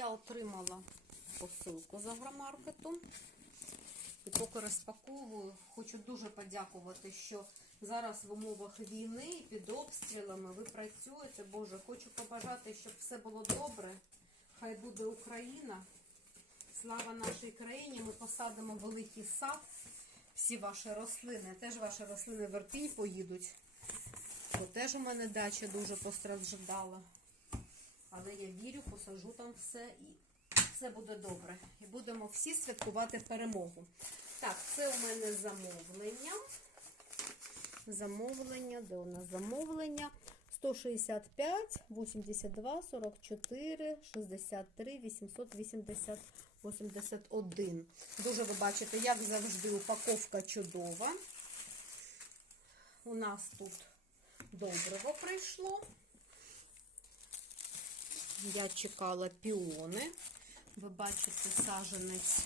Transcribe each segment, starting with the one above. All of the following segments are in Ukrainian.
я отримала посилку з агромаркету. І поки розпаковую, хочу дуже подякувати, що зараз в умовах війни під обстрілами ви працюєте. Боже, хочу побажати, щоб все було добре. Хай буде Україна. Слава нашій країні. Ми посадимо великий сад. Всі ваші рослини, теж ваші рослини в Ірпінь поїдуть. Бо теж у мене дача дуже постраждала. Але я вірю, посажу там все і все буде добре. І будемо всі святкувати перемогу. Так, це у мене замовлення. Замовлення, де у нас замовлення? 165, 82, 44, 63, 880, 81. Дуже ви бачите, як завжди, упаковка чудова. У нас тут добриво прийшло. Я чекала піони. Ви бачите саженець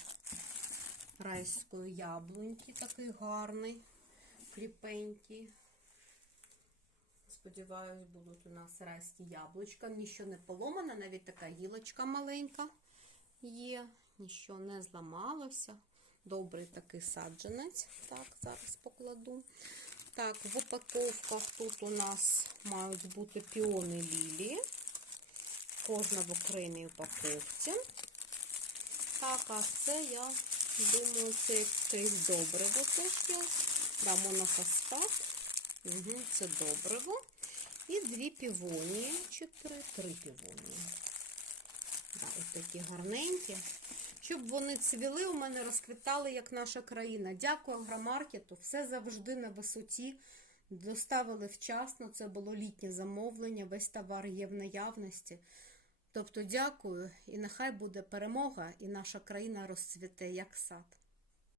райської яблуньки, такий гарний, кріпенький. Сподіваюсь, будуть у нас райські яблучка. Ніщо не поломане, навіть така гілочка маленька є, ніщо не зламалося. Добрий такий саджанець. Так, зараз покладу. Так, в упаковках тут у нас мають бути піони лілії. Кожна в окремій упаковці. Так, а це я думаю, це якесь добриво теж є. Да, монофосфат. Угу, це добриво. І дві півонії, чи три, три півонії. Да, ось такі гарненькі. Щоб вони цвіли, у мене розквітали, як наша країна. Дякую агромаркету. Все завжди на висоті. Доставили вчасно. Це було літнє замовлення. Весь товар є в наявності. Тобто, дякую, і нехай буде перемога, і наша країна розцвіте як сад.